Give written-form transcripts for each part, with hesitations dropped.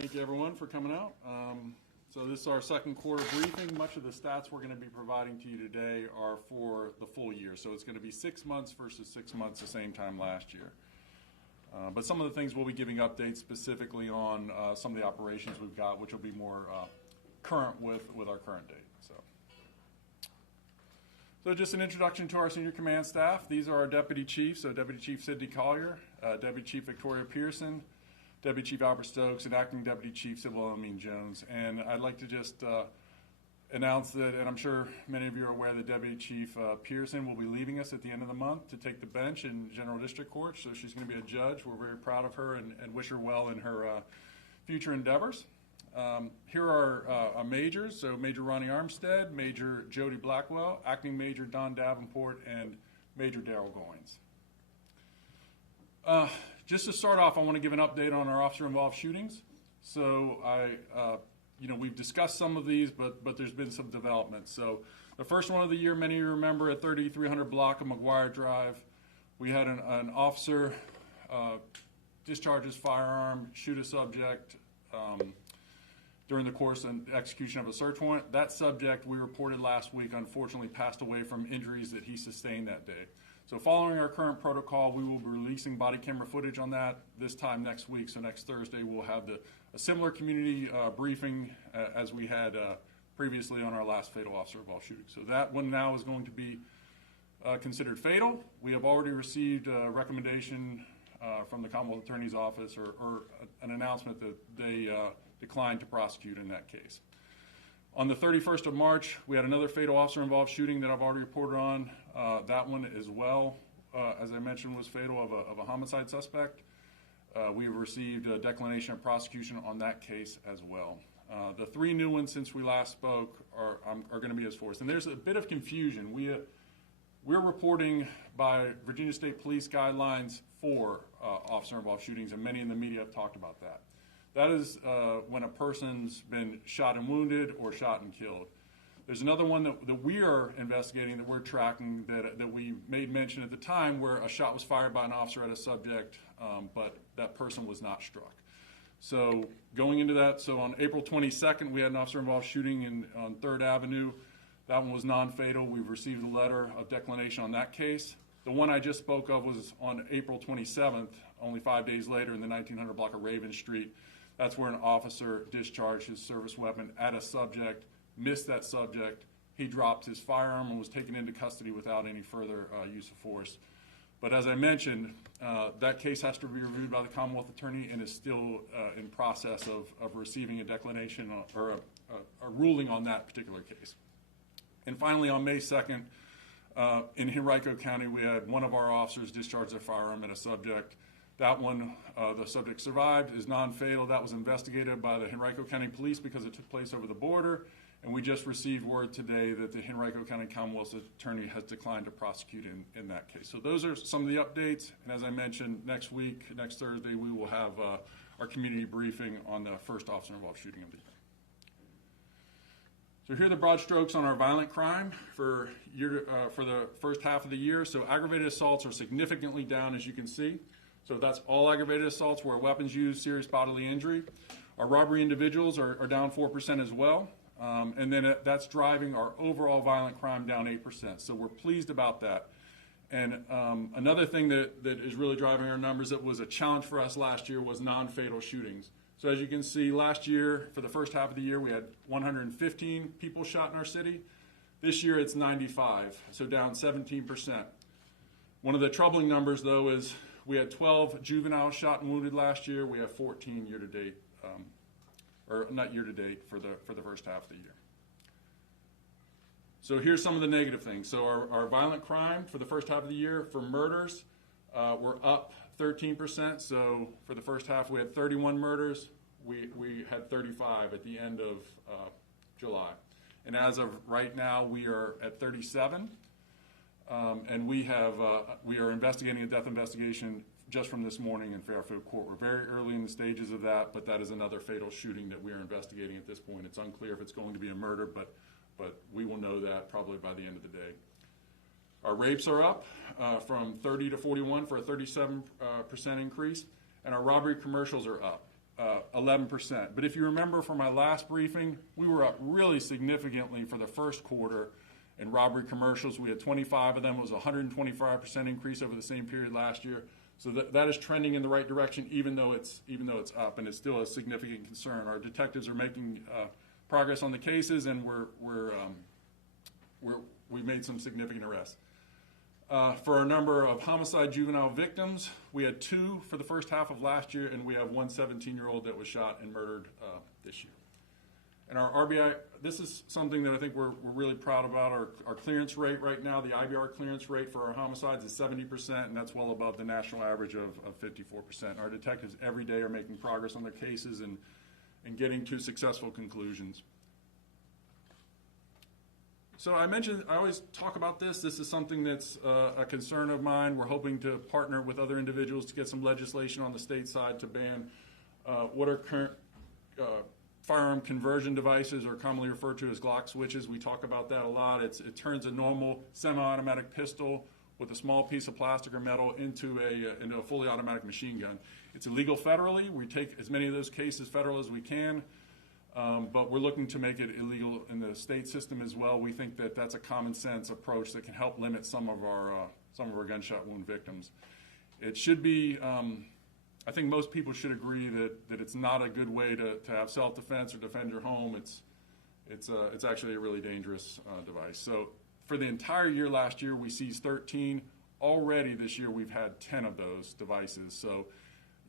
Thank you, everyone, for coming out. So this is our second quarter briefing. Much of the stats we're going to be providing to you today are for the full year. So it's going to be 6 months versus 6 months the same time last year. But some of the things we'll be giving updates specifically on some of the operations we've got, which will be more current with our current date. So just an introduction to our senior command staff. These are our deputy chiefs. So Deputy Chief Sidney Collier, Deputy Chief Victoria Pearson, Deputy Chief Albert Stokes, and Acting Deputy Chief Sybil Amin Jones. And I'd like to just announce that, and I'm sure many of you are aware that Deputy Chief Pearson will be leaving us at the end of the month to take the bench in General District Court. So she's going to be a judge. We're very proud of her and wish her well in her future endeavors. Here are our majors. So Major Ronnie Armstead, Major Jody Blackwell, Acting Major Don Davenport, and Major Darrell Goins. Just to start off, I want to give an update on our officer-involved shootings. So we've discussed some of these, but there's been some developments. So the first one of the year, many of you remember, at 3300 block of McGuire Drive, we had an officer discharge his firearm, shoot a subject during the course and execution of a search warrant. That subject, we reported last week, unfortunately passed away from injuries that he sustained that day. So following our current protocol, we will be releasing body camera footage on that this time next week. So next Thursday, we'll have a similar community briefing as we had previously on our last fatal officer-involved shooting. So that one now is going to be considered fatal. We have already received a recommendation from the Commonwealth Attorney's Office or an announcement that they declined to prosecute in that case. On the 31st of March, we had another fatal officer-involved shooting that I've already reported on. That one as well, as I mentioned, was fatal of a homicide suspect. We received a declination of prosecution on that case as well. The three new ones since we last spoke are going to be as follows. And there's a bit of confusion. We're reporting by Virginia State Police guidelines for officer-involved shootings, and many in the media have talked about that. That is when a person's been shot and wounded or shot and killed. There's another one that we are investigating, that we're tracking, that we made mention at the time, where a shot was fired by an officer at a subject, but that person was not struck. So going into that, so on April 22nd, we had an officer-involved shooting on 3rd Avenue. That one was non-fatal. We've received a letter of declination on that case. The one I just spoke of was on April 27th, only 5 days later, in the 1900 block of Raven Street. That's where an officer discharged his service weapon at a subject, missed that subject. He dropped his firearm and was taken into custody without any further use of force. But as I mentioned, that case has to be reviewed by the Commonwealth Attorney and is still in process of receiving a declination or a ruling on that particular case. And finally, on May 2nd, in Henrico County, we had one of our officers discharge their firearm at a subject. That one, the subject survived, is non-fatal. That was investigated by the Henrico County Police because it took place over the border. And we just received word today that the Henrico County Commonwealth Attorney has declined to prosecute in that case. So those are some of the updates. And as I mentioned, next week, next Thursday, we will have our community briefing on the first officer-involved shooting of the year. So here are the broad strokes on our violent crime for the first half of the year. So aggravated assaults are significantly down, as you can see. So that's all aggravated assaults where weapons used, serious bodily injury. Our robbery individuals are down 4% as well. And then that's driving our overall violent crime down 8%. So we're pleased about that. And another thing that is really driving our numbers that was a challenge for us last year was non-fatal shootings. So as you can see, last year, for the first half of the year, we had 115 people shot in our city. This year it's 95, so down 17%. One of the troubling numbers, though, is we had 12 juveniles shot and wounded last year. We have 14 year-to-date, or not year-to-date, for the first half of the year. So here's some of the negative things. So our violent crime for the first half of the year, for murders, we're up 13%. So for the first half, we had 31 murders. We had 35 at the end of July. And as of right now, we are at 37. And we are investigating a death investigation just from this morning in Fairfield Court. We're very early in the stages of that, but that is another fatal shooting that we are investigating at this point. It's unclear if it's going to be a murder, but we will know that probably by the end of the day. Our rapes are up from 30 to 41 for a 37% increase, and our robbery commercials are up. 11%. But if you remember from my last briefing, we were up really significantly for the first quarter in robbery commercials. We had 25 of them. It was a 125% increase over the same period last year. So that is trending in the right direction, even though it's up, and it's still a significant concern. Our detectives are making progress on the cases, and we've made some significant arrests. For our number of homicide juvenile victims, we had 2 for the first half of last year, and we have one 17-year-old that was shot and murdered this year. And our RBI, this is something that I think we're really proud about. Our clearance rate right now, the IBR clearance rate for our homicides is 70%, and that's well above the national average of 54%. Our detectives every day are making progress on their cases and getting to successful conclusions. So I always talk about this. This is something that's a concern of mine. We're hoping to partner with other individuals to get some legislation on the state side to ban what are current firearm conversion devices, are commonly referred to as Glock switches. We talk about that a lot. It turns a normal semi-automatic pistol with a small piece of plastic or metal into a fully automatic machine gun. It's illegal federally. We take as many of those cases federal as we can, but we're looking to make it illegal in the state system as well. We think that that's a common sense approach that can help limit some of our gunshot wound victims. It should be. I think most people should agree that it's not a good way to have self-defense or defend your home. It's actually a really dangerous device. So for the entire year last year, we seized 13. Already this year, we've had 10 of those devices. So,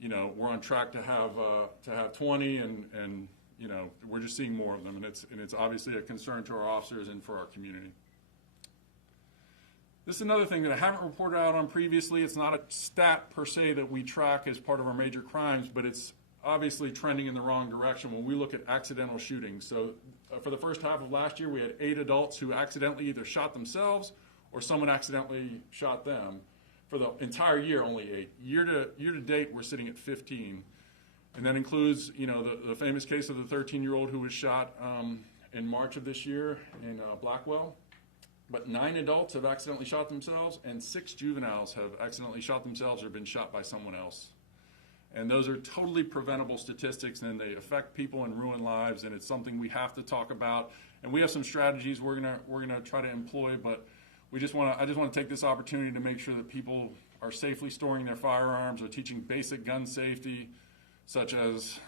we're on track to have 20, and we're just seeing more of them, and it's obviously a concern to our officers and for our community. This is another thing that I haven't reported out on previously. It's not a stat per se that we track as part of our major crimes, but it's obviously trending in the wrong direction when we look at accidental shootings. So for the first half of last year, we had 8 adults who accidentally either shot themselves or someone accidentally shot them. For the entire year, only 8. Year to date, we're sitting at 15. And that includes, the famous case of the 13-year-old who was shot in March of this year in Blackwell. But 9 adults have accidentally shot themselves, and 6 juveniles have accidentally shot themselves or been shot by someone else. And those are totally preventable statistics, and they affect people and ruin lives, and it's something we have to talk about. And we have some strategies we're gonna try to employ, but I just want to take this opportunity to make sure that people are safely storing their firearms, or teaching basic gun safety, such as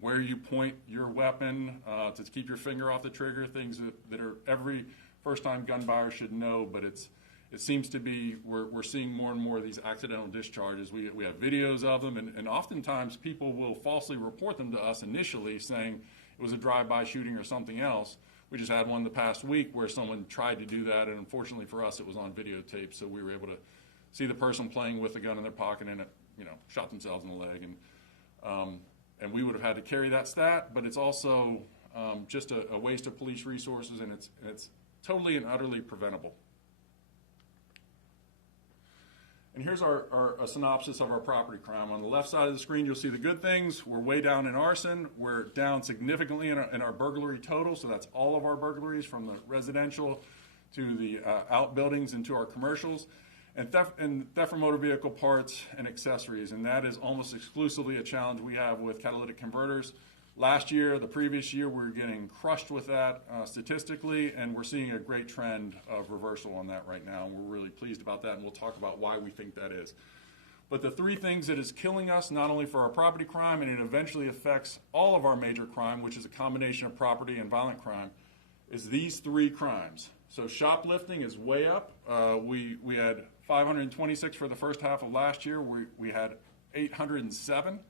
where you point your weapon, to keep your finger off the trigger, things that are every first-time gun buyer should know, but it seems to be we're seeing more and more of these accidental discharges. We have videos of them, and oftentimes people will falsely report them to us initially, saying it was a drive-by shooting or something else. We just had one the past week where someone tried to do that, and unfortunately for us, it was on videotape, so we were able to see the person playing with a gun in their pocket, and it shot themselves in the leg, and we would have had to carry that stat, but it's also just a waste of police resources, and it's totally and utterly preventable. And here's a synopsis of our property crime. On the left side of the screen, you'll see the good things. We're way down in arson. We're down significantly in our burglary total, so that's all of our burglaries, from the residential to the outbuildings and to our commercials. And theft from motor vehicle parts and accessories, and that is almost exclusively a challenge we have with catalytic converters. Last year, the previous year, we were getting crushed with that statistically, and we're seeing a great trend of reversal on that right now, and we're really pleased about that, and we'll talk about why we think that is. But the 3 things that is killing us, not only for our property crime, and it eventually affects all of our major crime, which is a combination of property and violent crime, is these 3 crimes. So shoplifting is way up. We had 526 for the first half of last year. We had 807.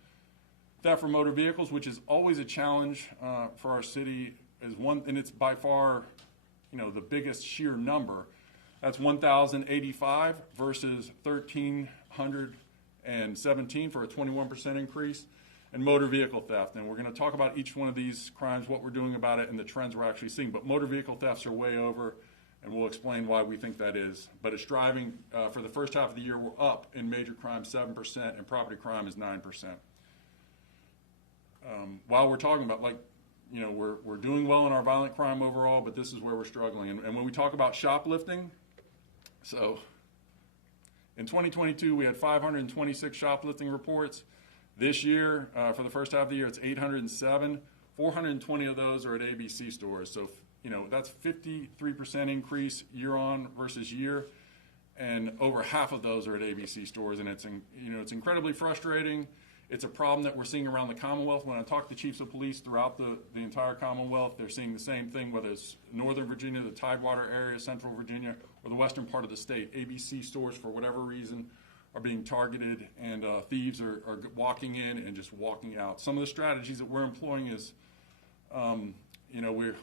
Theft from motor vehicles, which is always a challenge for our city, is one, and it's by far, the biggest sheer number. That's 1,085 versus 1,317 for a 21% increase. And motor vehicle theft, and we're going to talk about each one of these crimes, what we're doing about it, and the trends we're actually seeing. But motor vehicle thefts are way over, and we'll explain why we think that is. But it's driving, for the first half of the year, we're up in major crime 7%, and property crime is 9%. While we're talking about, we're doing well in our violent crime overall, but this is where we're struggling. And when we talk about shoplifting, so in 2022, we had 526 shoplifting reports. This year, for the first half of the year, it's 807. 420 of those are at ABC stores. So, that's 53% increase year on versus year. And over half of those are at ABC stores. And it's incredibly frustrating. It's a problem that we're seeing around the Commonwealth. When I talk to chiefs of police throughout the entire Commonwealth, they're seeing the same thing, whether it's Northern Virginia, the Tidewater area, Central Virginia, or the western part of the state. ABC stores, for whatever reason, are being targeted, and thieves are walking in and just walking out. Some of the strategies that we're employing is, we're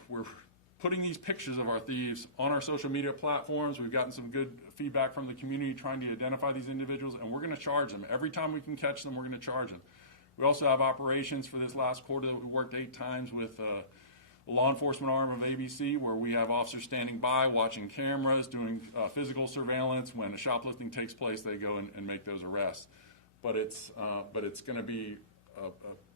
putting these pictures of our thieves on our social media platforms. We've gotten some good feedback from the community trying to identify these individuals, and we're going to charge them. Every time we can catch them, we're going to charge them. We also have operations for this last quarter that we worked 8 times with the law enforcement arm of ABC, where we have officers standing by, watching cameras, doing physical surveillance. When a shoplifting takes place, they go and make those arrests. But it's going to be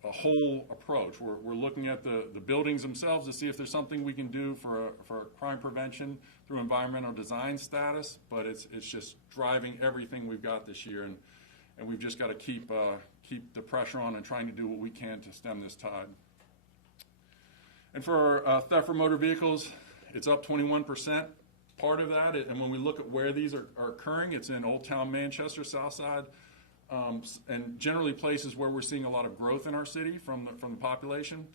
a whole approach. We're looking at the buildings themselves to see if there's something we can do for crime prevention through environmental design status, but it's just driving everything we've got this year, and we've just got to keep the pressure on and trying to do what we can to stem this tide. And for theft from motor vehicles, it's up 21%. Part of that, and when we look at where these are occurring, it's in Old Town Manchester, South Side, and generally places where we're seeing a lot of growth in our city from the population.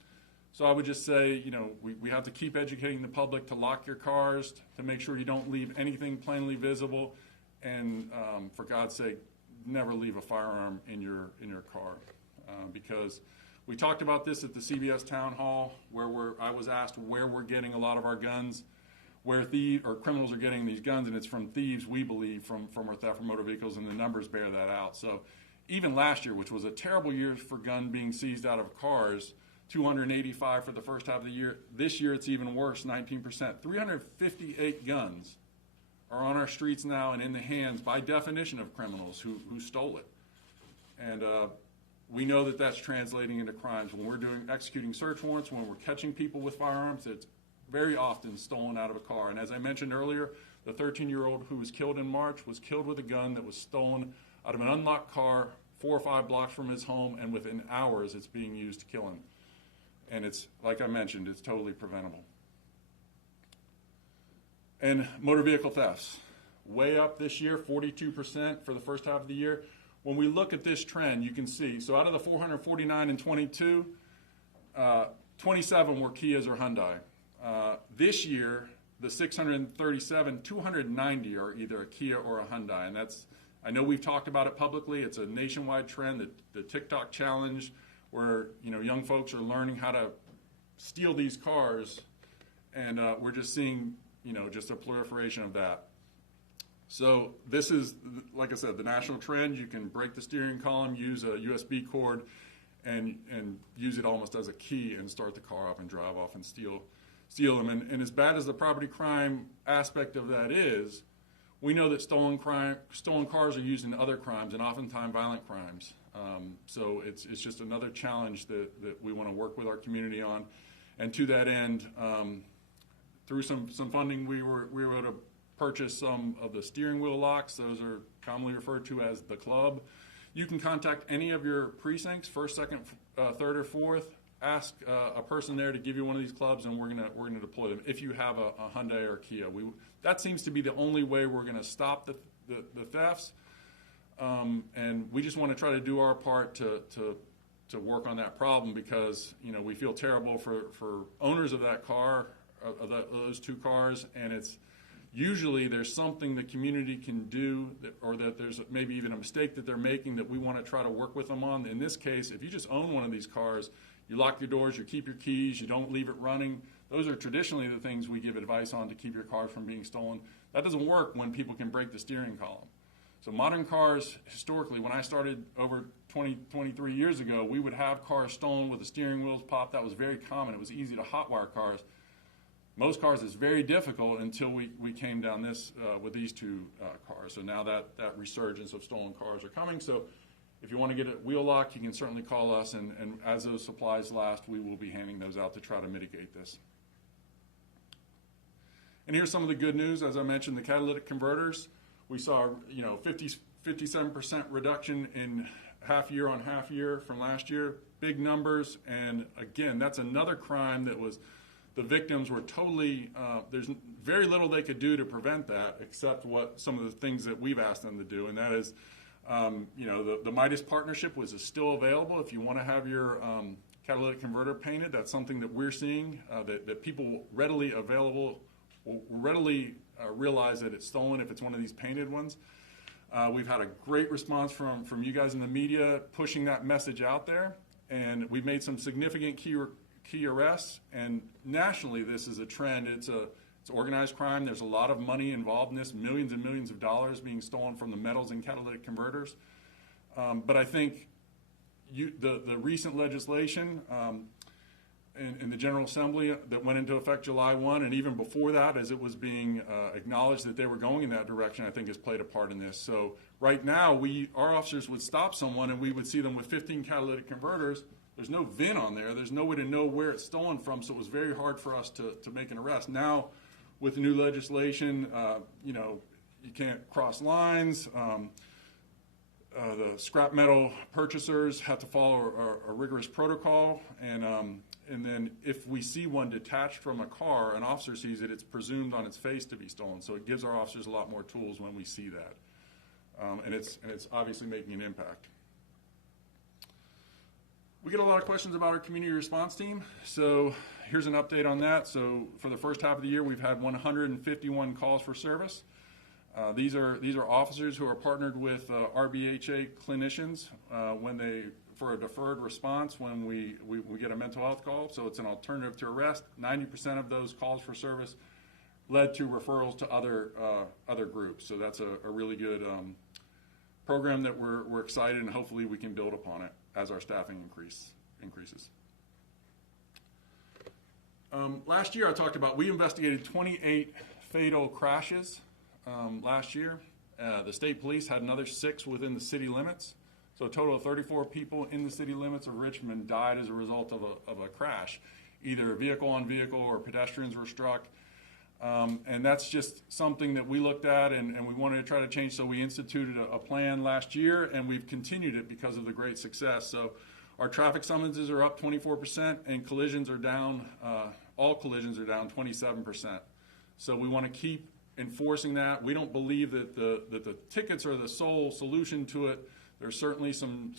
So I would just say, we have to keep educating the public to lock your cars, to make sure you don't leave anything plainly visible, and for God's sake, never leave a firearm in your car, because we talked about this at the CBS Town Hall, where I was asked where we're getting a lot of our guns, where criminals are getting these guns, and it's from thieves, we believe, from our theft from motor vehicles, and the numbers bear that out. So even last year, which was a terrible year for gun being seized out of cars, 285 for the first half of the year. This year it's even worse, 19%. 358 guns are on our streets now and in the hands, by definition, of criminals who stole it. And we know that that's translating into crimes. When we're executing search warrants, when we're catching people with firearms, it's very often stolen out of a car. And as I mentioned earlier, the 13-year-old who was killed in March was killed with a gun that was stolen out of an unlocked car 4 or 5 blocks from his home, and within hours it's being used to kill him. And it's, like I mentioned, it's totally preventable. And motor vehicle thefts, way up this year, 42% for the first half of the year. When we look at this trend, you can see, so out of the 449 in 22, 27 were Kias or Hyundai. This year, the 637, 290 are either a Kia or a Hyundai, and I know we've talked about it publicly. It's a nationwide trend, the TikTok challenge, where young folks are learning how to steal these cars, and we're just seeing just a proliferation of that. So this is, like I said, the national trend. You can break the steering column, use a USB cord, and use it almost as a key and start the car up and drive off and steal them. And as bad as the property crime aspect of that is, we know that stolen cars are used in other crimes, and oftentimes violent crimes. So it's just another challenge that we want to work with our community on. And to that end, through some funding, we were able to purchase some of the steering wheel locks. Those are commonly referred to as the club. You can contact any of your precincts, 1st, 2nd, 3rd, or 4th. Ask a person there to give you one of these clubs, and we're gonna deploy them if you have a Hyundai or a Kia. That seems to be the only way we're going to stop the thefts, and we just want to try to do our part to work on that problem, because we feel terrible for owners of that car, of those 2 cars, and it's usually there's something the community can do, or that there's maybe even a mistake that they're making that we want to try to work with them on. In this case, if you just own one of these cars, you lock your doors, you keep your keys, you don't leave it running. Those are traditionally the things we give advice on to keep your cars from being stolen. That doesn't work when people can break the steering column. So modern cars, historically, when I started over 23 years ago, we would have cars stolen with the steering wheels popped. That was very common. It was easy to hotwire cars. Most cars, it's very difficult until we came down this with these 2 cars. So now that resurgence of stolen cars are coming. So if you want to get a wheel lock, you can certainly call us, and as those supplies last, we will be handing those out to try to mitigate this. And here's some of the good news. As I mentioned, the catalytic converters, we saw 57% reduction in half year on half year from last year, big numbers. And again, that's another crime that was, the victims were totally, there's very little they could do to prevent that except what some of the things that we've asked them to do. And that is, the Midas partnership is still available. If you want to have your catalytic converter painted, that's something that we're seeing, that people readily available will readily realize that it's stolen if it's one of these painted ones. We've had a great response from you guys in the media pushing that message out there, and we've made some significant key arrests. And nationally, this is a trend. It's organized crime. There's a lot of money involved in this, millions and millions of dollars being stolen from the metals and catalytic converters. But I think the recent legislation in the General Assembly that went into effect July 1, and even before that, as it was being acknowledged that they were going in that direction, I think has played a part in this. So right now, our officers would stop someone and we would see them with 15 catalytic converters. There's no VIN on there. There's no way to know where it's stolen from, so it was very hard for us to make an arrest. Now, with the new legislation, you can't cross lines. The scrap metal purchasers have to follow a rigorous protocol, and then if we see one detached from a car, an officer sees it, it's presumed on its face to be stolen. So it gives our officers a lot more tools when we see that, and it's obviously making an impact. We get a lot of questions about our community response team, so here's an update on that. So for the first half of the year, we've had 151 calls for service. These are officers who are partnered with RBHA clinicians for a deferred response when we get a mental health call. So it's an alternative to arrest. 90% of those calls for service led to referrals to other groups. So that's a really good program that we're excited, and hopefully we can build upon it as our staffing increases. Last year I talked about, we investigated 28 fatal crashes last year. The state police had another 6 within the city limits. So a total of 34 people in the city limits of Richmond died as a result of a crash. Either vehicle on vehicle or pedestrians were struck. And that's just something that we looked at and we wanted to try to change. So we instituted a plan last year, and we've continued it because of the great success. So our traffic summonses are up 24%, and collisions are down, all collisions are down 27%. So we want to keep enforcing that. We don't believe that the tickets are the sole solution to it. There's certainly some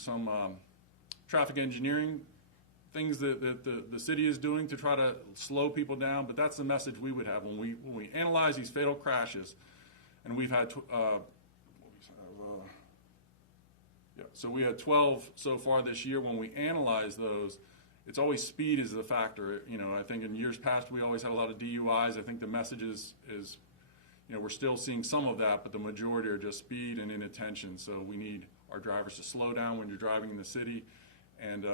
traffic engineering things that the city is doing to try to slow people down, but that's the message we would have when we analyze these fatal crashes. And we've had so we had 12 so far this year. When we analyze those, it's always speed is the factor. I think in years past we always had a lot of DUIs. I think the message is we're still seeing some of that, but the majority are just speed and inattention. So we need our drivers to slow down when you're driving in the city, and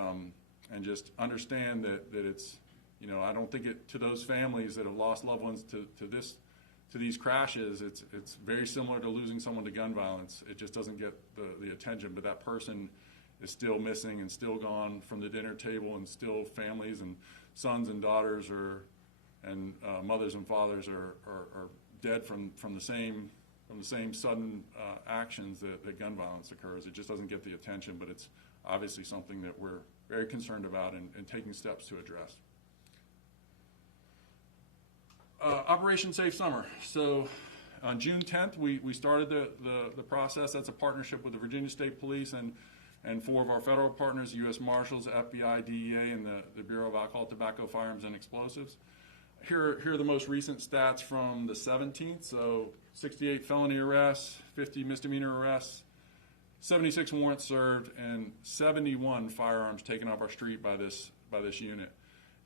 just understand that it's, I don't think to those families that have lost loved ones to these crashes, it's very similar to losing someone to gun violence. It just doesn't get the attention, but that person is still missing and still gone from the dinner table, and still families and sons and daughters and mothers and fathers are dead from the same sudden actions that gun violence occurs. It just doesn't get the attention, but it's obviously something that we're very concerned about and taking steps to address. Operation Safe Summer. So on June 10th, we started the process. That's a partnership with the Virginia State Police and 4 of our federal partners, U.S. Marshals, FBI, DEA, and the Bureau of Alcohol, Tobacco, Firearms, and Explosives. Here are the most recent stats from the 17th. So 68 felony arrests, 50 misdemeanor arrests, 76 warrants served, and 71 firearms taken off our street by this unit.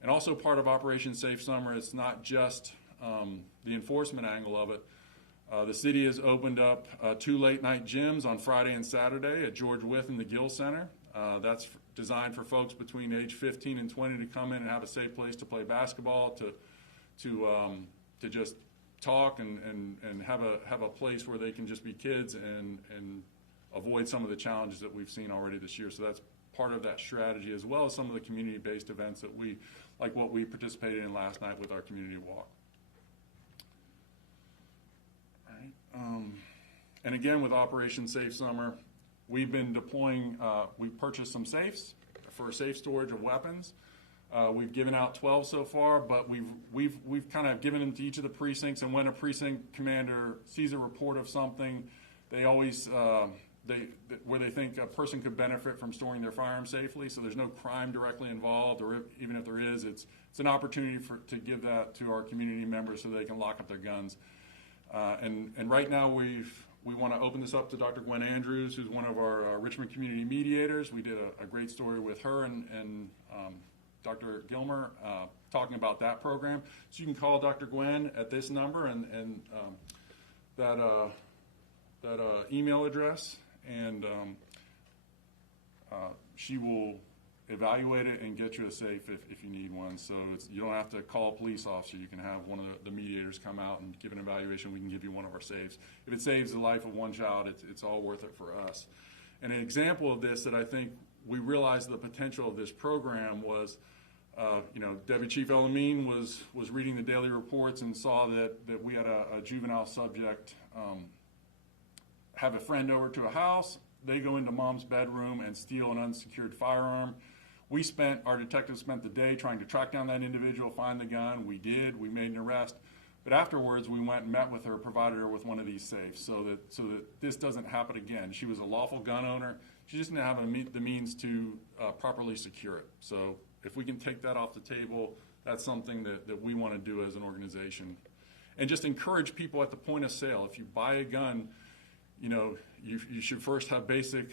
And also part of Operation Safe Summer, it's not just the enforcement angle of it. The city has opened up 2 late-night gyms on Friday and Saturday at George Wythe and the Gill Center. That's designed for folks between age 15 and 20 to come in and have a safe place to play basketball, to just talk and have a place where they can just be kids and avoid some of the challenges that we've seen already this year. So that's part of that strategy, as well as some of the community-based events that like what we participated in last night with our community walk. All right. And again, with Operation Safe Summer, we've been deploying, we've purchased some safes for safe storage of weapons. We've given out 12 so far, but we've kind of given them to each of the precincts, and when a precinct commander sees a report of something, they always, where they think a person could benefit from storing their firearm safely, so there's no crime directly involved, or even if there is, it's an opportunity to give that to our community members so they can lock up their guns. And right now we want to open this up to Dr. Gwen Andrews, who's one of our Richmond community mediators. We did a great story with her and Dr. Gilmer talking about that program. So you can call Dr. Gwen at this number and that email address, and she will evaluate it and get you a safe if you need one. So you don't have to call a police officer. You can have one of the mediators come out and give an evaluation. We can give you one of our safes. If it saves the life of one child, it's all worth it for us. And an example of this that I think we realized the potential of this program was, Deputy Chief Elamine was reading the daily reports and saw that we had a juvenile subject have a friend over to a house. They go into mom's bedroom and steal an unsecured firearm. Our detectives spent the day trying to track down that individual, find the gun. We did. We made an arrest. But afterwards, we went and met with her, provided her with one of these safes so that this doesn't happen again. She was a lawful gun owner. She just didn't have the means to properly secure it. So if we can take that off the table, that's something that we want to do as an organization. And just encourage people at the point of sale. If you buy a gun, you should first have basic,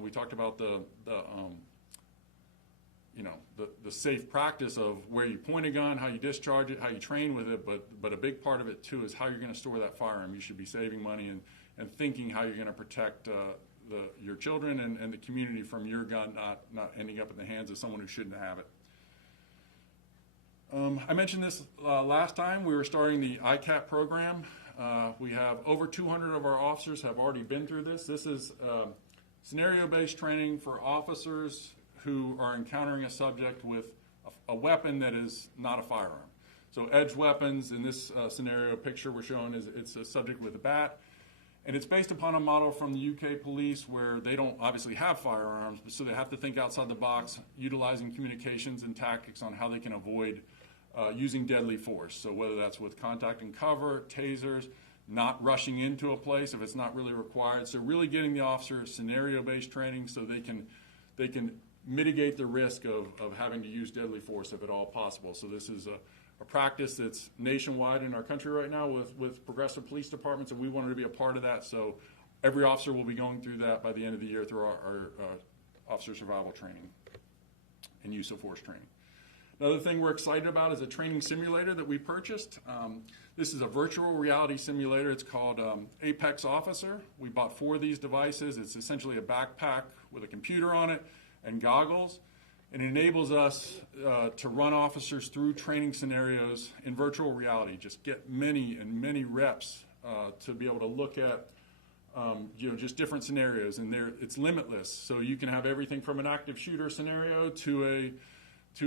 we talked about the safe practice of where you point a gun, how you discharge it, how you train with it, but a big part of it too is how you're going to store that firearm. You should be saving money and thinking how you're going to protect your children and the community from your gun not ending up in the hands of someone who shouldn't have it. I mentioned this last time. We were starting the ICAP program. We have over 200 of our officers have already been through this. This is scenario-based training for officers who are encountering a subject with a weapon that is not a firearm. So edged weapons, in this scenario picture we're showing, it's a subject with a bat. And it's based upon a model from the UK police where they don't obviously have firearms, so they have to think outside the box, utilizing communications and tactics on how they can avoid using deadly force. So whether that's with contact and cover, tasers, not rushing into a place if it's not really required. So really getting the officer scenario-based training so they can mitigate the risk of having to use deadly force if at all possible. So this is a practice that's nationwide in our country right now with progressive police departments, and we wanted to be a part of that. So every officer will be going through that by the end of the year through our officer survival training and use of force training. Another thing we're excited about is a training simulator that we purchased. This is a virtual reality simulator. It's called Apex Officer. We bought 4 of these devices. It's essentially a backpack with a computer on it and goggles. It enables us to run officers through training scenarios in virtual reality, just get many and many reps to be able to look at just different scenarios. And it's limitless. So you can have everything from an active shooter scenario to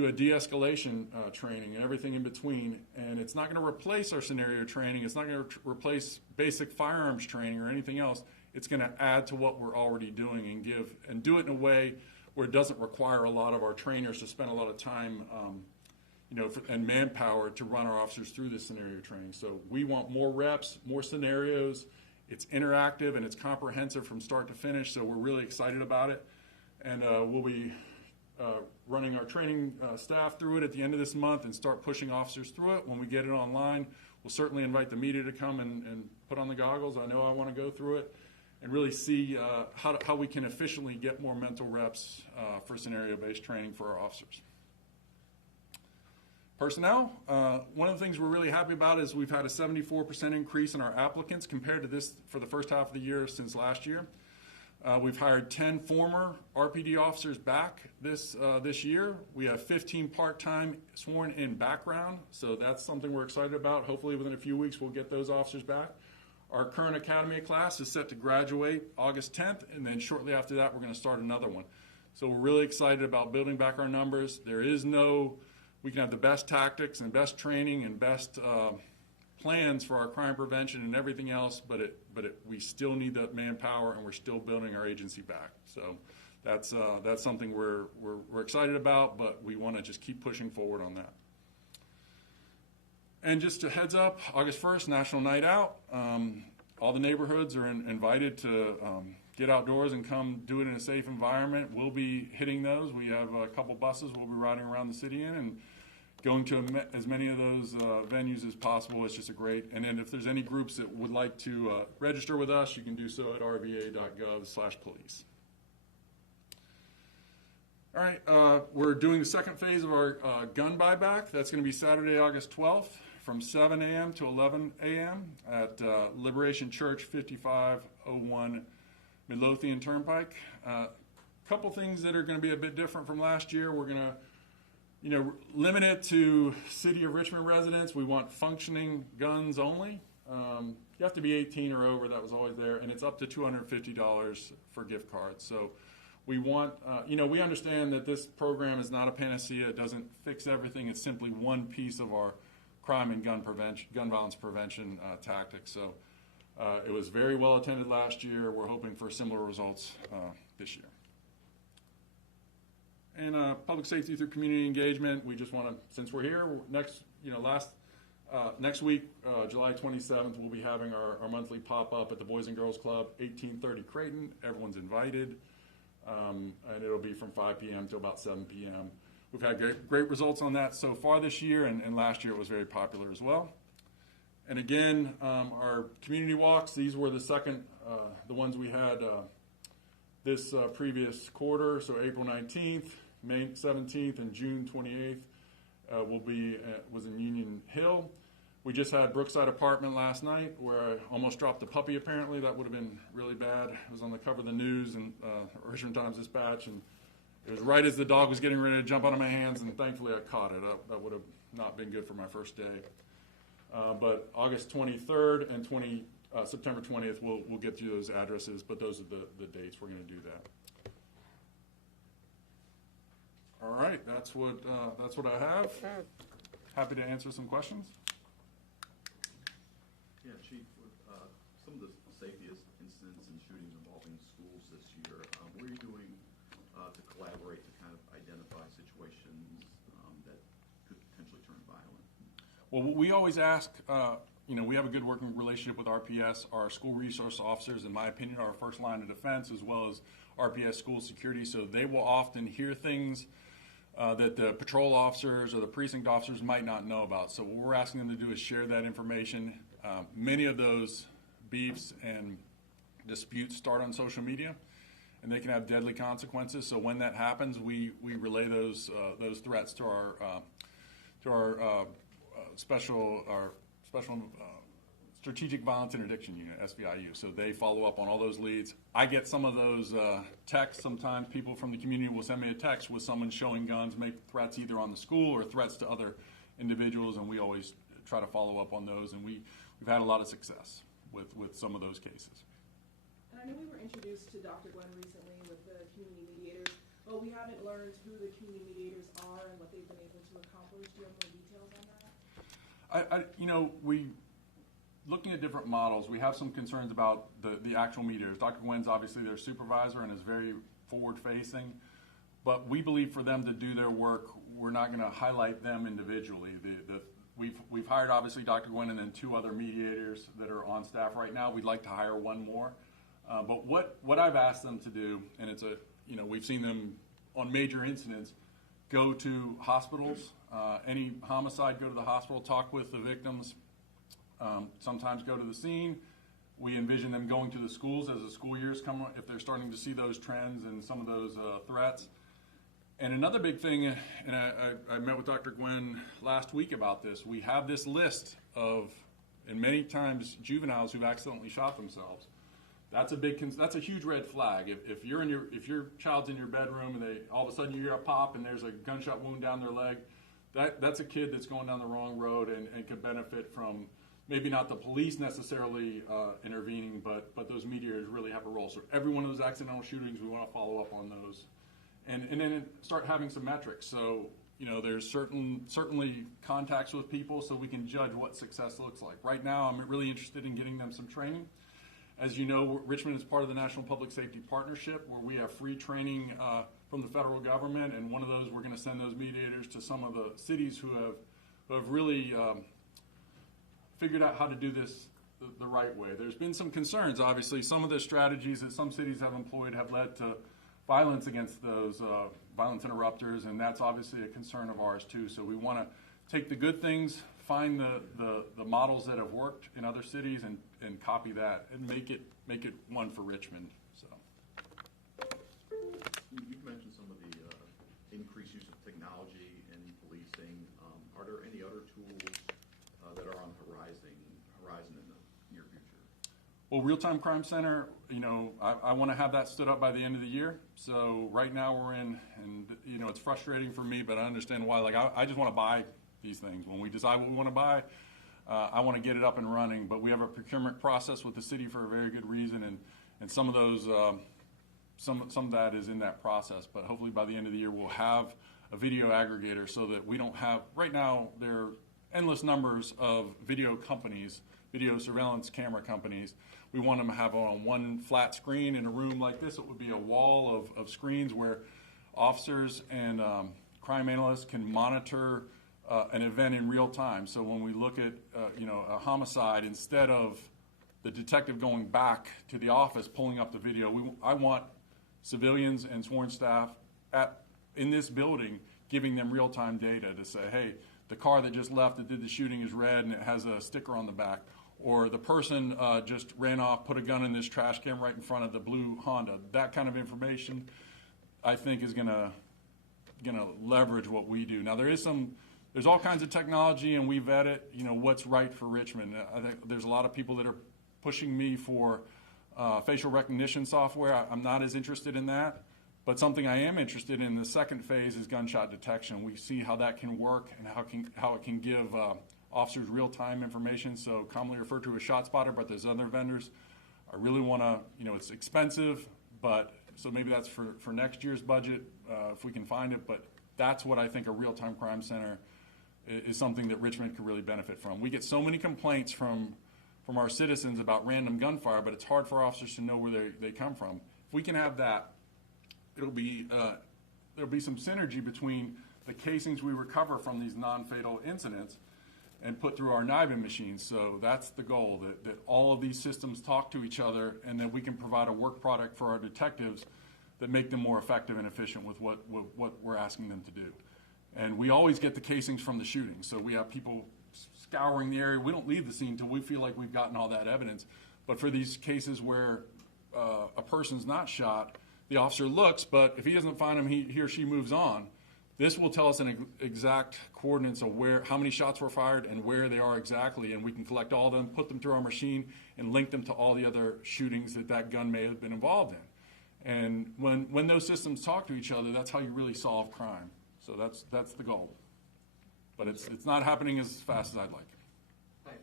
a de-escalation training and everything in between. And it's not going to replace our scenario training. It's not going to replace basic firearms training or anything else. It's going to add to what we're already doing and do it in a way where it doesn't require a lot of our trainers to spend a lot of time and manpower to run our officers through this scenario training. So we want more reps, more scenarios. It's interactive and it's comprehensive from start to finish, so we're really excited about it. And we'll be running our training staff through it at the end of this month and start pushing officers through it. When we get it online, we'll certainly invite the media to come and put on the goggles. I know I want to go through it and really see how we can efficiently get more mental reps for scenario-based training for our officers. Personnel, one of the things we're really happy about is we've had a 74% increase in our applicants compared to this for the first half of the year since last year. We've hired 10 former RPD officers back this year. We have 15 part-time sworn in background, so that's something we're excited about. Hopefully within a few weeks we'll get those officers back. Our current academy class is set to graduate August 10th, and then shortly after that we're going to start another one. So we're really excited about building back our numbers. We can have the best tactics and best training and best plans for our crime prevention and everything else, but we still need that manpower, and we're still building our agency back. So that's something we're excited about, but we want to just keep pushing forward on that. And just a heads up, August 1st, National Night Out. All the neighborhoods are invited to get outdoors and come do it in a safe environment. We'll be hitting those. We have a couple buses we'll be riding around the city in and going to as many of those venues as possible. It's just a great, and then if there's any groups that would like to register with us, you can do so at rva.gov/police. All right, we're doing the second phase of our gun buyback. That's going to be Saturday, August 12th from 7 a.m. to 11 a.m. at Liberation Church, 5501 Midlothian Turnpike. Couple things that are going to be a bit different from last year. We're going to limit it to City of Richmond residents. We want functioning guns only. You have to be 18 or over. That was always there. And it's up to $250 for gift cards. So we want, we understand that this program is not a panacea. It doesn't fix everything. It's simply one piece of our crime and gun violence prevention tactics. So it was very well attended last year. We're hoping for similar results this year. And public safety through community engagement. We just want to, since we're here, next week, July 27th, we'll be having our monthly pop-up at the Boys and Girls Club, 1830 Creighton. Everyone's invited, and it'll be from 5 p.m. to about 7 p.m. We've had great results on that so far this year, and last year it was very popular as well. And again, our community walks, these were the ones we had this previous quarter, so April 19th, May 17th, and June 28th was in Union Hill. We just had Brookside Apartment last night where I almost dropped a puppy apparently. That would have been really bad. It was on the cover of the news and Richmond Times-Dispatch, and it was right as the dog was getting ready to jump out of my hands, and thankfully I caught it. That would have not been good for my first day. But August 23rd and September 20th, we'll get through those addresses, but those are the dates we're going to do that. All right, that's what I have. Happy to answer some questions. Yeah, Chief, with some of the safety incidents and shootings involving schools this year, what are you doing to collaborate to kind of identify situations that could potentially turn violent? Well, we always ask, we have a good working relationship with RPS. Our school resource officers, in my opinion, are our first line of defense, as well as RPS school security. So they will often hear things that the patrol officers or the precinct officers might not know about. So what we're asking them to do is share that information. Many of those beefs and disputes start on social media, and they can have deadly consequences. So when that happens, we relay those threats to our special Strategic Violence Interdiction Unit, SVIU. So they follow up on all those leads. I get some of those texts. Sometimes people from the community will send me a text with someone showing guns, make threats either on the school or threats to other individuals, and we always try to follow up on those. And we've had a lot of success with some of those cases. And I know we were introduced to Dr. Glenn recently with the community mediators, but we haven't learned who the community mediators are and what they've been able to accomplish. Do you have more details on that? We looking at different models, we have some concerns about the actual mediators. Dr. Gwynn's obviously their supervisor and is very forward-facing, but we believe for them to do their work, we're not going to highlight them individually. We've hired obviously Dr. Gwynn and then 2 other mediators that are on staff right now. We'd like to hire 1 more, but what I've asked them to do, and it's we've seen them on major incidents, go to hospitals, any homicide, go to the hospital, talk with the victims. Sometimes go to the scene. We envision them going to the schools as the school years come, if they're starting to see those trends and some of those threats. And another big thing, and I met with Dr. Gwynn last week about this, we have this list of, and many times, juveniles who've accidentally shot themselves. That's a huge red flag. If your child's in your bedroom and all of a sudden you hear a pop and there's a gunshot wound down their leg, that's a kid that's going down the wrong road and could benefit from maybe not the police necessarily intervening, but those mediators really have a role. So every one of those accidental shootings, we want to follow up on those. And then start having some metrics. So, there's certainly contacts with people so we can judge what success looks like. Right now, I'm really interested in getting them some training. As you know, Richmond is part of the National Public Safety Partnership, where we have free training from the federal government, and one of those, we're going to send those mediators to some of the cities who have really figured out how to do this the right way. There's been some concerns, obviously. Some of the strategies that some cities have employed have led to violence against those violence interrupters, and that's obviously a concern of ours too. So we want to take the good things, find the models that have worked in other cities, and copy that and make it one for Richmond. So you've mentioned some of the increased use of technology in policing. Are there any other tools that are on the horizon in the near future? Well, Real-Time Crime Center, I want to have that stood up by the end of the year. So right now we're in, and it's frustrating for me, but I understand why. Like I just want to buy these things. When we decide what we want to buy, I want to get it up and running. But we have a procurement process with the city for a very good reason, and some of those, some of that is in that process. But hopefully by the end of the year we'll have a video aggregator so that we don't have. Right now there are endless numbers of video companies, video surveillance camera companies. We want them to have on one flat screen in a room like this. It would be a wall of screens where officers and crime analysts can monitor an event in real time. So when we look at a homicide, instead of the detective going back to the office pulling up the video, I want civilians and sworn staff in this building giving them real-time data to say, hey, the car that just left that did the shooting is red and it has a sticker on the back. Or the person just ran off, put a gun in this trash can right in front of the blue Honda. That kind of information, I think, is going to leverage what we do. Now, there's all kinds of technology, and we vet it. What's right for Richmond. I think there's a lot of people that are pushing me for facial recognition software. I'm not as interested in that. But something I am interested in, the second phase, is gunshot detection. We see how that can work and how it can give officers real-time information, so commonly referred to as ShotSpotter, but there's other vendors. I really want to, it's expensive, but so maybe that's for next year's budget if we can find it, but that's what I think a real-time crime center is something that Richmond could really benefit from. We get so many complaints from our citizens about random gunfire, but it's hard for officers to know where they come from. If we can have that, there'll be some synergy between the casings we recover from these non-fatal incidents and put through our NIBIN machines. So that's the goal, that all of these systems talk to each other, and that we can provide a work product for our detectives that make them more effective and efficient with what we're asking them to do. And we always get the casings from the shooting. So we have people scouring the area. We don't leave the scene until we feel like we've gotten all that evidence. But for these cases where a person's not shot, the officer looks, but if he doesn't find him, he or she moves on. This will tell us an exact coordinates of how many shots were fired and where they are exactly, and we can collect all of them, put them through our machine, and link them to all the other shootings that gun may have been involved in. And when those systems talk to each other, that's how you really solve crime. So that's the goal. But it's not happening as fast as I'd like. Hi.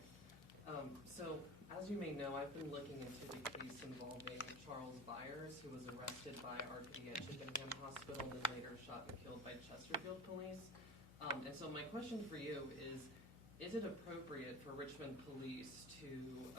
So as you may know, I've been looking into the case involving Charles Byers, who was arrested by RP at Chippenham Hospital and then later shot and killed by Chesterfield police. And so my question for you is it appropriate for Richmond police to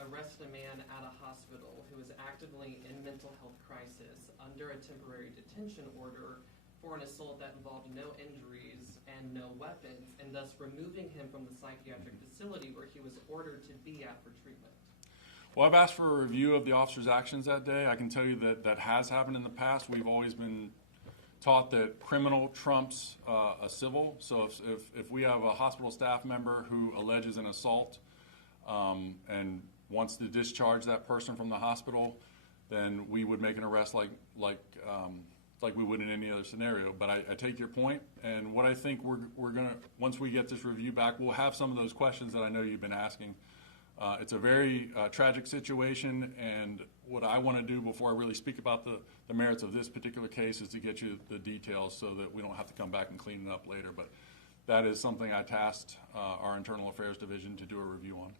arrest a man at a hospital who is actively in mental health crisis under a temporary detention order for an assault that involved no injuries and no weapons, and thus removing him from the psychiatric facility where he was ordered to be at for treatment? Well, I've asked for a review of the officer's actions that day. I can tell you that has happened in the past. We've always been taught that criminal trumps a civil. So if we have a hospital staff member who alleges an assault and wants to discharge that person from the hospital, then we would make an arrest like we would in any other scenario. But I take your point, and what I think we're gonna, once we get this review back, we'll have some of those questions that I know you've been asking. It's a very tragic situation, and what I want to do before I really speak about the merits of this particular case is to get you the details so that we don't have to come back and clean it up later. But that is something I tasked our Internal Affairs Division to do a review on.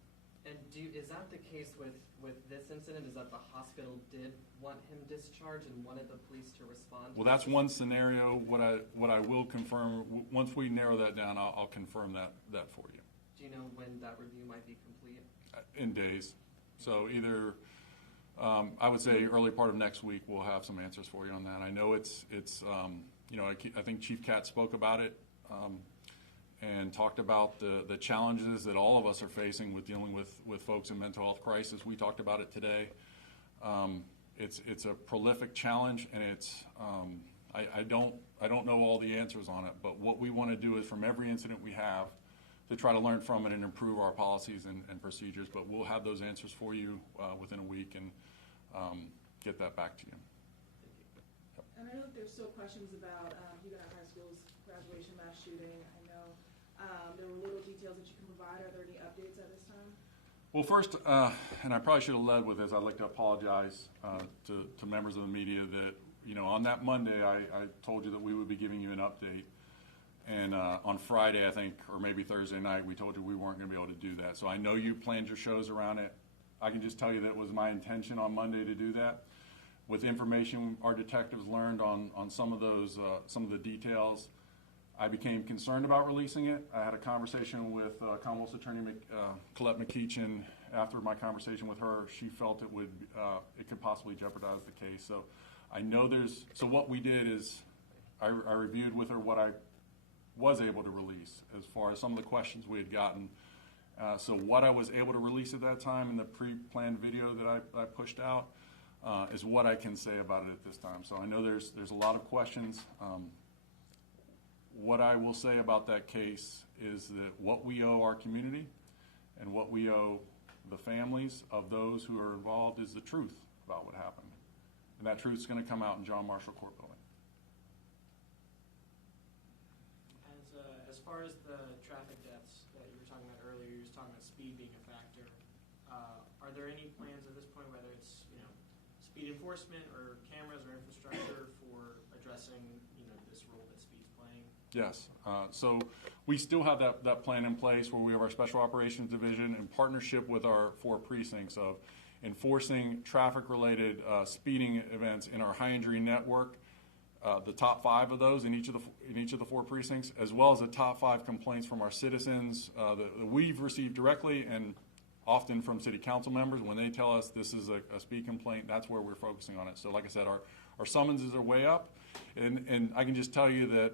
And is that the case with this incident? Is that the hospital did want him discharged and wanted the police to respond? Well, that's one scenario. What I will confirm, once we narrow that down, I'll confirm that for you. Do you know when that review might be complete? In days. So either, I would say early part of next week, we'll have some answers for you on that. I know it's I think Chief Katz spoke about it and talked about the challenges that all of us are facing with dealing with folks in mental health crisis. We talked about it today. It's a prolific challenge, and it's I don't know all the answers on it, but what we want to do is from every incident we have to try to learn from it and improve our policies and procedures. But we'll have those answers for you within a week and get that back to you. And I know that there's still questions about Huguenot High School's graduation mass shooting. I know there were little details that you can provide. Are there any updates at this time? Well, first, and I probably should have led with this, I'd like to apologize to members of the media that, on that Monday, I told you that we would be giving you an update. And on Friday, I think, or maybe Thursday night, we told you we weren't going to be able to do that. So I know you planned your shows around it. I can just tell you that it was my intention on Monday to do that. With information our detectives learned on some of the details, I became concerned about releasing it. I had a conversation with Commonwealth's Attorney Colette McKeachin. After my conversation with her, she felt it could possibly jeopardize the case. So I know so what we did is I reviewed with her what I was able to release as far as some of the questions we had gotten. So what I was able to release at that time in the pre-planned video that I pushed out is what I can say about it at this time. So I know there's a lot of questions. What I will say about that case is that what we owe our community and what we owe the families of those who are involved is the truth about what happened. And that truth is going to come out in John Marshall Court Building. As far as the traffic deaths that you were talking about earlier, you were talking about speed being a factor. Are there any plans at this point, whether it's speed enforcement or cameras or infrastructure, for addressing this role that speed's playing? Yes. So we still have that plan in place where we have our Special Operations Division in partnership with our 4 precincts of enforcing traffic-related speeding events in our high-injury network. The top 5 of those in each of the 4 precincts, as well as the top 5 complaints from our citizens that we've received directly and often from city council members. When they tell us this is a speed complaint, that's where we're focusing on it. So like I said, our summonses are way up, and I can just tell you that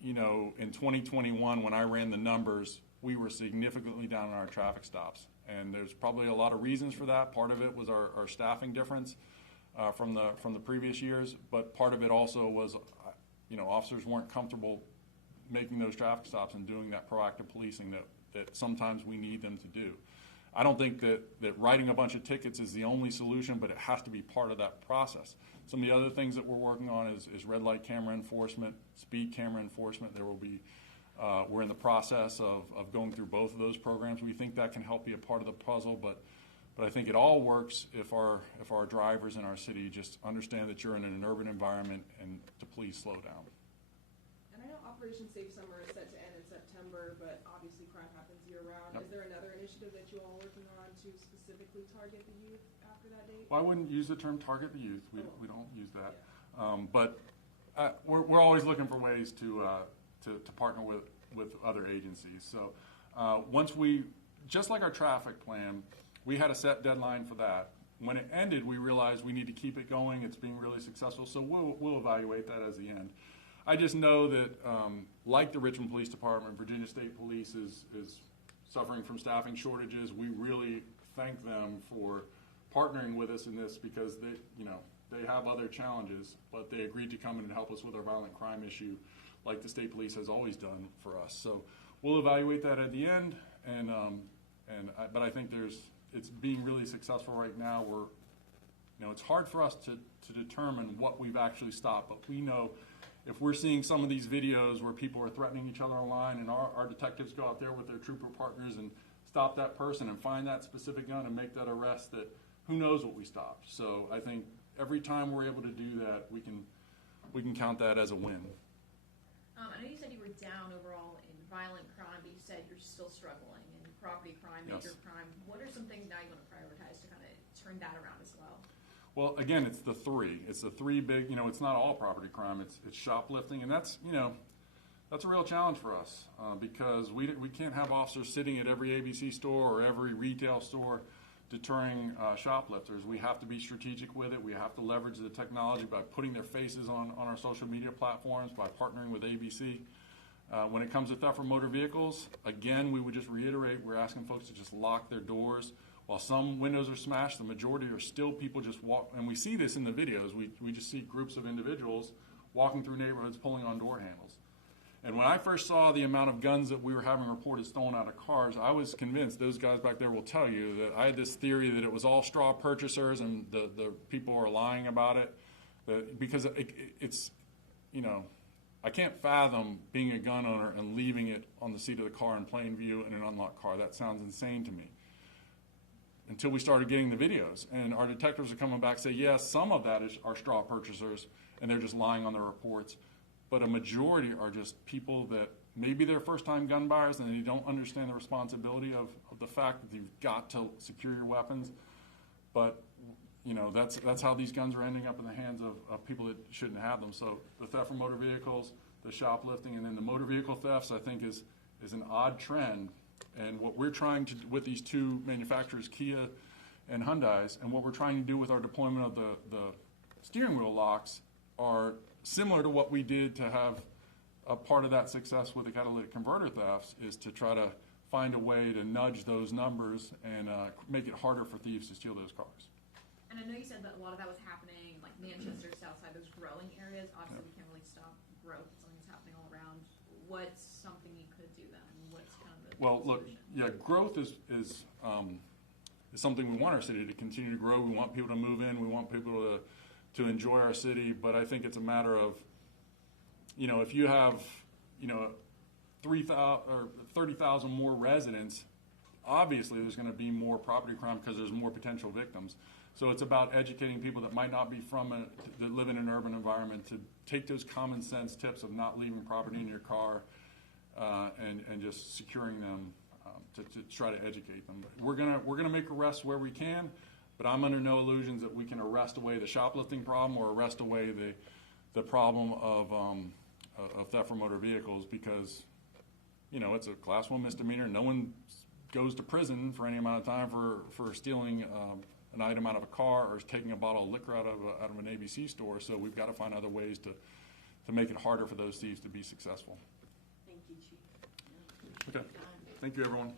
in 2021 when I ran the numbers, we were significantly down on our traffic stops, and there's probably a lot of reasons for that. Part of it was our staffing difference from the previous years, but part of it also was, officers weren't comfortable making those traffic stops and doing that proactive policing that sometimes we need them to do. I don't think that writing a bunch of tickets is the only solution, but it has to be part of that process. Some of the other things that we're working on is red light camera enforcement, speed camera enforcement. There will be, we're in the process of going through both of those programs. We think that can help be a part of the puzzle, but I think it all works if our drivers in our city just understand that you're in an urban environment and to please slow down. And I know Operation Safe Summer is set to end in September, but obviously crime happens year-round. Yep. Is there another initiative that you all are working on to specifically target the youth after that date? Well, I wouldn't use the term target the youth. We don't use that. Yeah. But we're always looking for ways to partner with other agencies. So once just like our traffic plan, we had a set deadline for that. When it ended, we realized we need to keep it going. It's being really successful, so we'll evaluate that as the end. I just know that, like the Richmond Police Department, Virginia State Police is suffering from staffing shortages. We really thank them for partnering with us in this because they have other challenges, but they agreed to come in and help us with our violent crime issue, like the state police has always done for us. So we'll evaluate that at the end, but I think it's being really successful right now. It's hard for us to determine what we've actually stopped, but we know if we're seeing some of these videos where people are threatening each other online and our detectives go out there with their trooper partners and stop that person and find that specific gun and make that arrest, that who knows what we stopped. So I think every time we're able to do that, we can count that as a win. I know you said you were down overall in violent crime, but you said you're still struggling in property crime, Yes. major crime. What are some things now you want to prioritize to kind of turn that around as well? Well, again, it's the three. It's the three big, it's not all property crime. It's shoplifting, and that's a real challenge for us because we can't have officers sitting at every ABC store or every retail store deterring shoplifters. We have to be strategic with it. We have to leverage the technology by putting their faces on our social media platforms, by partnering with ABC. When it comes to theft from motor vehicles, again, we would just reiterate, we're asking folks to just lock their doors. While some windows are smashed, the majority are still people just walk, and we see this in the videos. We just see groups of individuals walking through neighborhoods pulling on door handles. And when I first saw the amount of guns that we were having reported stolen out of cars, I was convinced, those guys back there will tell you, that I had this theory that it was all straw purchasers and the people are lying about it. Because it's, I can't fathom being a gun owner and leaving it on the seat of the car in plain view in an unlocked car. That sounds insane to me. Until we started getting the videos. And our detectives are coming back and say, yes, some of that are straw purchasers, and they're just lying on their reports. But a majority are just people that maybe they're first-time gun buyers and they don't understand the responsibility of the fact that you've got to secure your weapons. But, that's how these guns are ending up in the hands of people that shouldn't have them. So the theft from motor vehicles, the shoplifting, and then the motor vehicle thefts, I think is an odd trend. And what we're trying to do with these two manufacturers, Kia and Hyundai's, and what we're trying to do with our deployment of the steering wheel locks are similar to what we did to have a part of that success with the catalytic converter thefts, is to try to find a way to nudge those numbers and make it harder for thieves to steal those cars. And I know you said that a lot of that was happening, like Manchester, Southside, those growing areas. Obviously, we can't really stop growth. It's something that's happening all around. What's something you could do then? What's kind of the Look, solution? growth is something we want our city to continue to grow. We want people to move in. We want people to enjoy our city. But I think it's a matter of, if you have, 3,000 or 30,000 more residents, obviously there's going to be more property crime because there's more potential victims. So it's about educating people that might not be that live in an urban environment to take those common sense tips of not leaving property in your car and just securing them to try to educate them. We're gonna make arrests where we can, but I'm under no illusions that we can arrest away the shoplifting problem or arrest away the problem of theft from motor vehicles, because it's a class 1 misdemeanor. No one goes to prison for any amount of time for stealing an item out of a car or taking a bottle of liquor out of an ABC store. So we've got to find other ways to make it harder for those thieves to be successful. Thank you, Chief. Okay. Thank you, everyone.